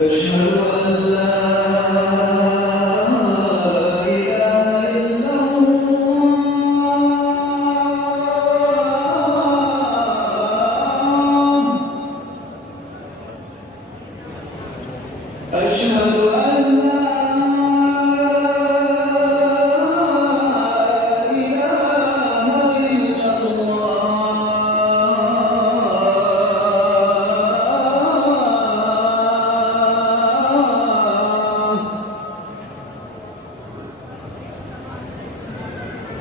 أشهد أن لا إله إلا الله. أشهد أن لا إله إلا الله.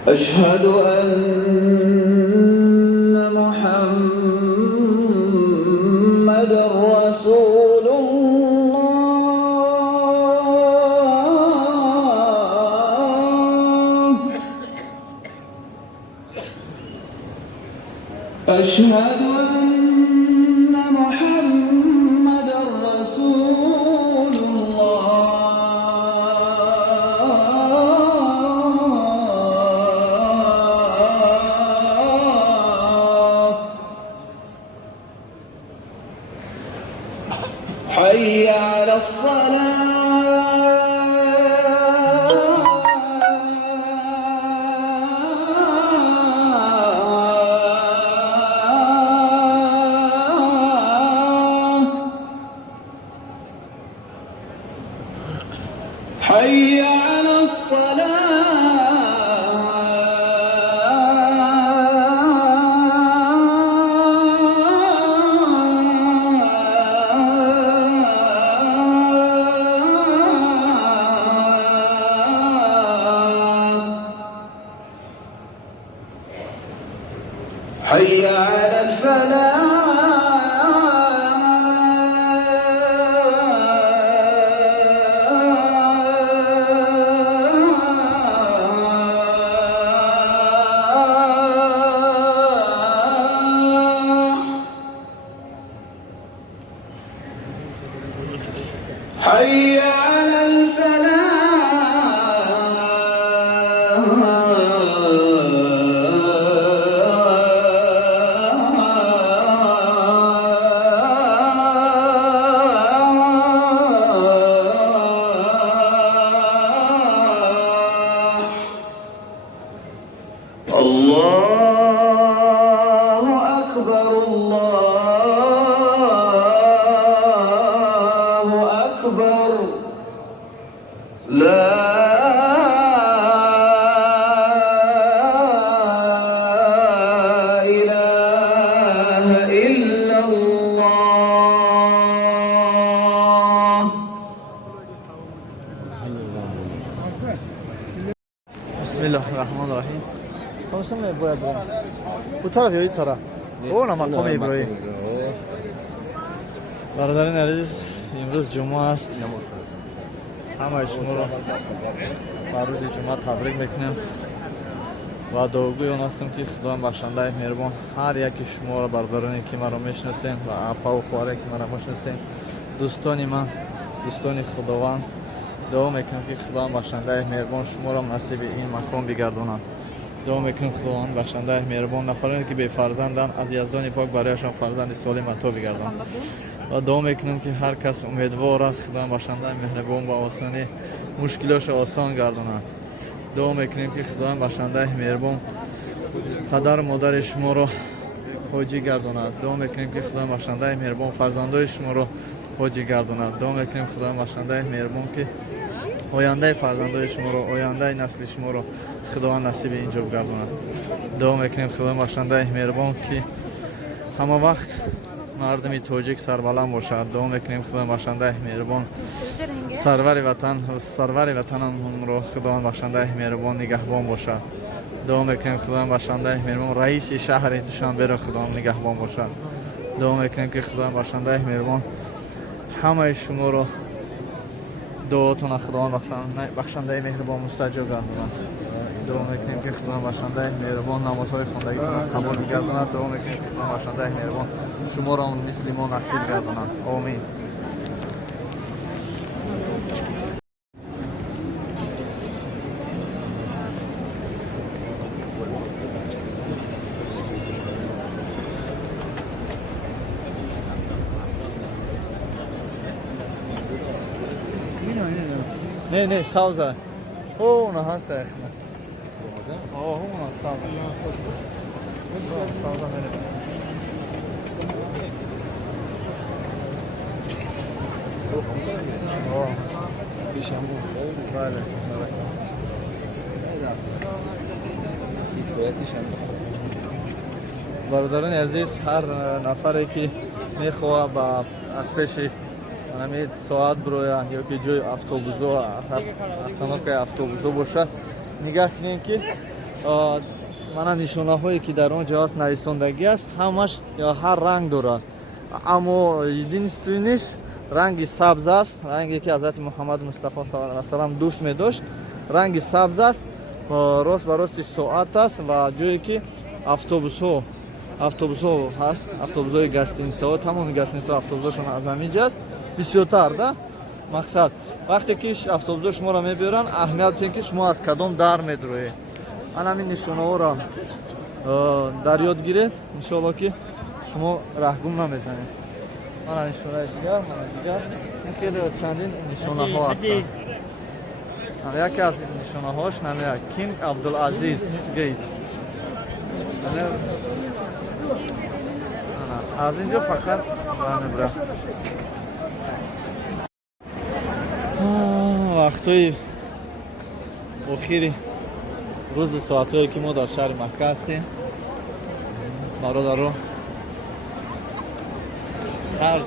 أشهد أن محمدًا رسول الله. أشهد أن محمدًا رسول الله. حي على الصلاة. حي على الصلاة. حي على الفلاح. حي على الفلاح. الله أكبر الله أكبر. لا إله إلا الله. Bismillahirrahmanirrahim. Konuşamıyor bu arada. Bu taraf ya, bu taraf. O nama konu İbrahim. Baradarin aziz, imroz cuma است. همه شما را بر روز جمعه تبریک میکنم و دعاگوی آن هستم که خدا بخشنده مهربان هر یکی شما را برادرانی که مرا میشناسین و اپا و خواره که مرا میشناسین، دوستان من، دوستان خداوند، دعا میکنم که خدا بخشنده مهربان شما را نصیب این مکان بگرداند. دعا میکنم خداوند بخشنده مهربان نفرانی که بی فرزندند از یزدان پاک برایشان فرزند سالم عطا بگرداند. و دعا میکنم که هر کس امیدوار است خدا بخشنده مهربان و آسانی مشکلش آسان گرداند. دعا میکنیم که خدا بخشنده مهربان پدر و مادر شما را حاجی گرداند. دعا میکنیم که خدا بخشنده مهربان فرزندای شما را حاجی گرداند. دعا میکنیم خدا بخشنده مهربان که آینده فرزندای شما را، آینده نسل شما را خدا نصیب اینجا بگرداند. دعا میکنیم خدا بخشنده مهربان که همه وقت مردمی توجیک سربلند باشد. دعا میکنیم خدا بخشنده مهربان سرور وطن هم را خدا بخشنده مهربان نگهبان باشد. دعا میکنیم خدا بخشنده مهربان رئیس شهر دوشنبه را خدا نگهبان باشد. دعا میکنیم که خدا بخشنده مهربان همه شما را دعاتون خدا بخشنده مهربان مستجاب گرداند. دعا میکنیم که خدا بخشنده مهربان نمازهای خواندگیتون قبول بگرداند. دعا میکنیم که خدا بخشنده مهربان شما را مثل ما نصیب گرداند. آمین. نه ساوزه اونا هست اخنا اونا ساوزه ساوزه میره بله برادران عزیز هر نفری که میخواه با از پیش همین ساعت بروید یا که جای اتوبوس استانوکای اتوبوس باشه نگاه کنین که مانا نشانه هایی که در اونجا هست نویسندگی است همش یا هر رنگ دارد اما единственный رنگ سبز است رنگی که حضرت محمد مصطفی صلی الله علیه و سلم دوست می داشت رنگ سبز است راست به راست ساعت است و جایی که اتوبوس ها هست اتوبوس های گستینسه ها تمام گستینسه ها اتوبوسشون از همینجا است بسیارتر ده مقصد وقتی که اتوبوس شما را میبرن اهمیت این که شما از کدام در میدروید همین نشانه ها را در یاد گیرید ان شاء الله که شما رهگم نمیزنید من نشانه دیگر این خیلی چندین نشانه ها هستند یکی از نشانه هاش نمیه کینگ عبدالعزیز گیت از اینجا فقط برمیبره وقتای اخیری روز ساعتایی که ما در شهر مکه هستیم برادران هر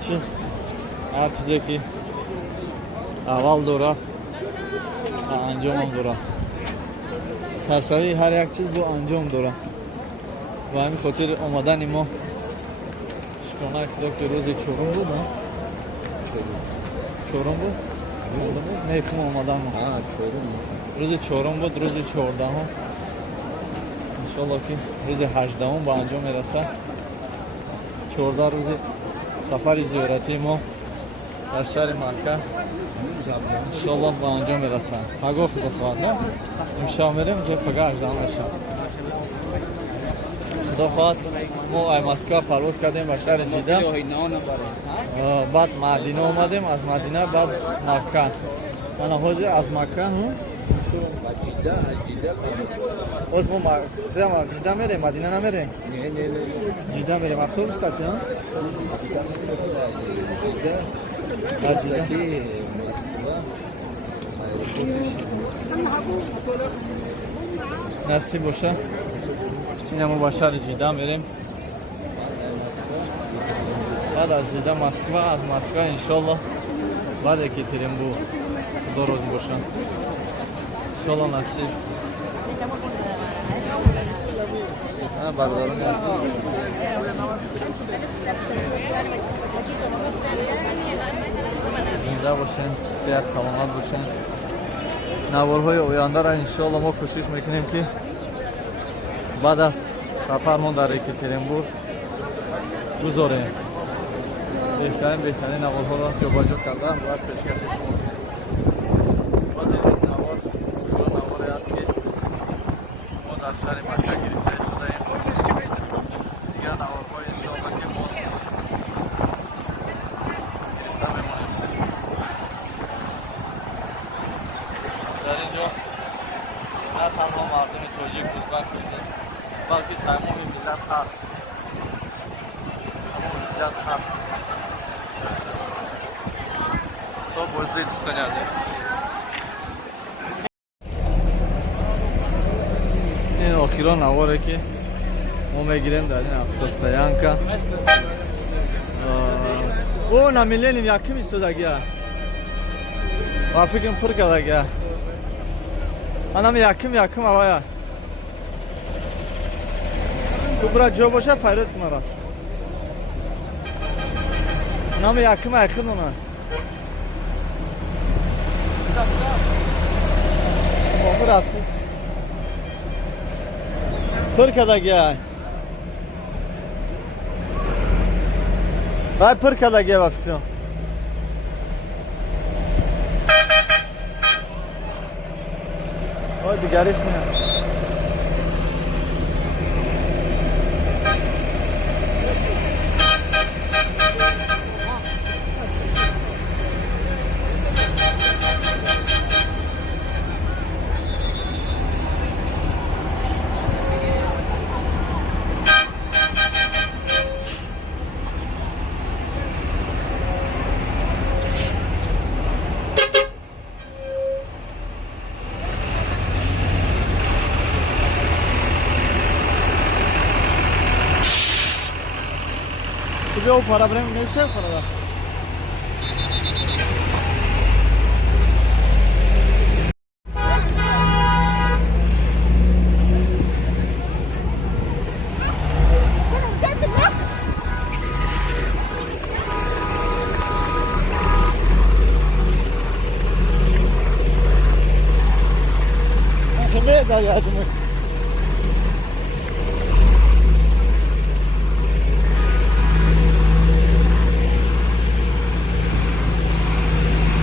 چیزی که اول دارد انجام هم دارد سرسری هر یک چیز با انجام دارد و همین خاطر آمدن ما شکانه خدا که روز چهارم بود چهارم بود نیکم آمدن ما روز چهارم بود روز 14 انشالله که روز 18 با انجام میرسه 14 روز سفر زیارتی ما در شهر مکه انشالله با انجام میرسه پگاه خدا خواهد نه امشب میریم که پگاه 18 میشه خدا خواهد ما از مسکو پرواز کردیم به شهر جده بعد مدینه آمدیم از مدینه بعد مکه من حاضر از مکه باز ما جده میریم مدینه نمیریم جده میریم اتوبوس کردیم جده نصیب باشه این ما با شهر جده میریم بعد از جده مسکو از مسکو انشالله بعد که تیریم بو خدا راضی باشه انشالله نصیب برادران زنده باشین صحت سلامت باشین نوارهای آینده را انشالله ما کوشش میکنیم که بعد از سفرمون در یکترینبورگ گذاریم بهترین نوارها را جابجا کردم باید پیشکش شما باز این نوار نواری است که ما در شهر مکه گرفته شده ایم دیگر نوارهای انشاءالله که ما گرفته میمانیم در اینجا نه تنها مردم تاجیک ازبک نیست بلکه تمام ملت هست تو بزرگ دوستانی ازش این آخیرا نواره که ما میگیریم در این автостоянка او نمیلینیم یکم ایستادگی و فکرم پر کردگی منم یکم اویا تو برای جا باشه فیروز کنه را نام یکم اخیر اونه بابا رفتی پر کدگی های بای پر کدگی های بفکرم آی دیگریش میاد تو بیا و پارا بریم نیسته پارا دا Kime da yardım et.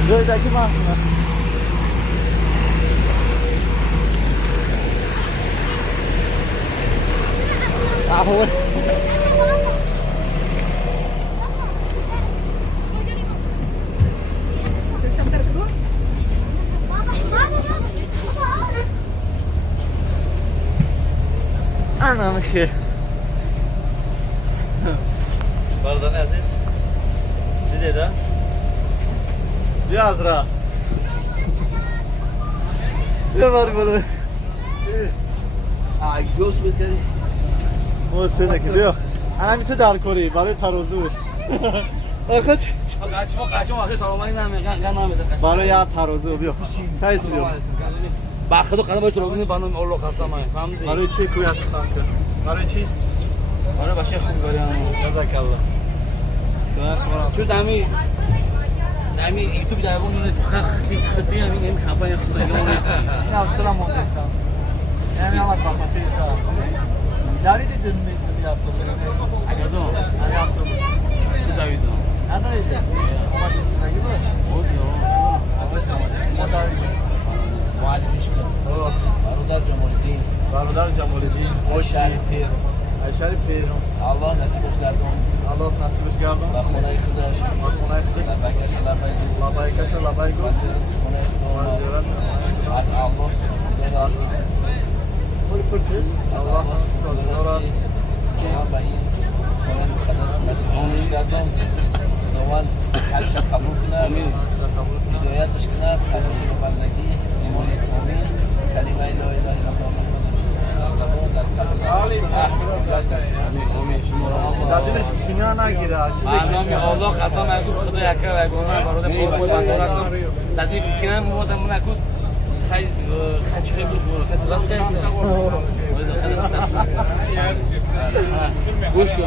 Böyleki mahkeme. Ahu. Anam ki. Pardon aziz. Ne dedi? Biraz ra. Ne var burada? گوش بده موز پیدا کی بیا. انا میتو در کوری برای ترازو. آخه قاچم آخه سلامانی نمیگه برای یا ترازو بیا. کایس بیا. باخدو قدم باید رو ببینی بانم اولو خواستم فهمیدی برای چی کویاش خانکه؟ برای چی؟ برای بچه خوبی برای جزاک الله. شما چون دمی یوتیوب در اون نیست خطی همین کمپانی خودی نیست نه چرا مونستم یعنی ما کافاتی است داری دیدن میاد تو اگه دو چه داوید نداری ما دیگه نگیره بود معلفش کن برادر جمال الدین او شریف شریف پیرو الله نصیبش گردون الله نصیبش گردون و خدای خودش و خدای خودش لبیکش لبیکش لبیک و زیارت خونه خدا از الله سپاسگزار است پول پرسید از الله سپاسگزار است که ما به این خونه مقدس نصیبش گردون خداوند هر شب قبول کنه هدایتش کنه توفیق بندگی ایمان کامل کلمه لا اله الا الله محمد رسول الله در قلب در دلش کینه نگیره نامی الله قسم اگه خدا یکه و یگانه برادر لطیف کنم موزم من اكو خیلی خیلی بوش برو خیلی گوش کن